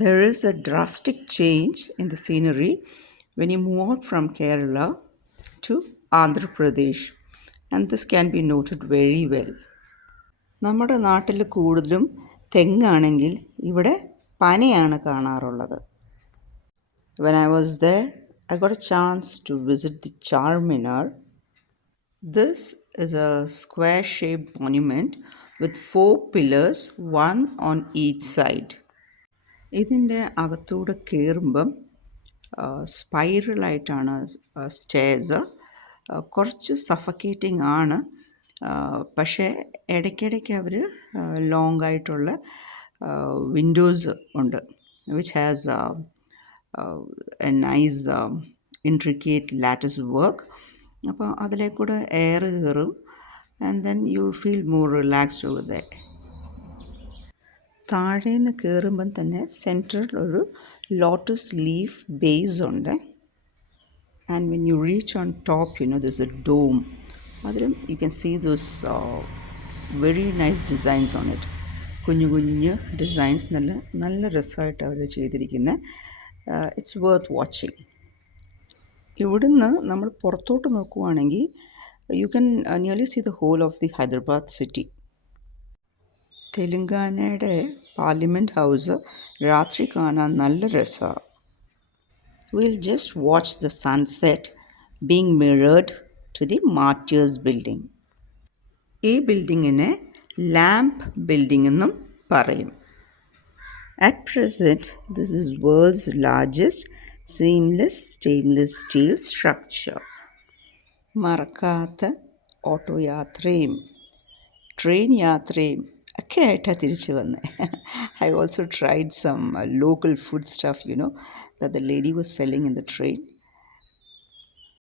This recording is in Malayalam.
There is a drastic change in the scenery when you move out from Kerala to Andhra Pradesh, and this can be noted very well. നമ്മുടെ നാട്ടിൽ കൂടുതലും തെങ്ങാണെങ്കിൽ ഇവിടെ പനയാണ് കാണാറുള്ളത്. When I was there, I got a chance to visit the Charminar. This is a square-shaped monument with 4 pillars, one on each side. ഇതിൻ്റെ അകത്തൂടെ കയറുമ്പം സ്പൈറലായിട്ടാണ് സ്റ്റേഴ്സ്. കുറച്ച് സഫക്കേറ്റിംഗ് ആണ്, പക്ഷേ ഇടയ്ക്കിടയ്ക്ക് അവർ ലോങ് ആയിട്ടുള്ള വിൻഡോസ് ഉണ്ട്, which has a nice intricate lattice work. അപ്പോൾ അതിലേക്കൂടെ എയർ കയറും, and then you feel more relaxed over there. താഴേന്ന് കയറുമ്പം തന്നെ സെൻട്രൽ ഒരു ലോട്ടസ് ലീഫ് ബേസ് ഉണ്ട്. And when you reach on top this a dome. അതിലും you can see those very nice designs on it. കുഞ്ഞു കുഞ്ഞു ഡിസൈൻസ് നല്ല രസമായിട്ട് അവർ ചെയ്തിരിക്കുന്നത്. It's worth watching. ഇവിടുന്ന് നമ്മൾ പുറത്തോട്ട് നോക്കുവാണെങ്കിൽ U can nearly see the whole of the Hyderabad city. തെലുങ്കാനയുടെ പാർലമെൻറ്റ് ഹൗസ് രാത്രി കാണാൻ നല്ല രസമാണ്. Will just watch the sunset being mirrored to the martyrs building. ഈ ബിൽഡിങ്ങിനെ ലാംപ് ബിൽഡിംഗ് എന്നും പറയും. At present this is world's largest seamless stainless steel structure. മറക്കാത്ത ഓട്ടോ യാത്രയും ട്രെയിൻ യാത്രയും ഒക്കെ ആയിട്ടാണ് തിരിച്ചു വന്നത്. I also tried some local food stuff, that the lady was selling in the train.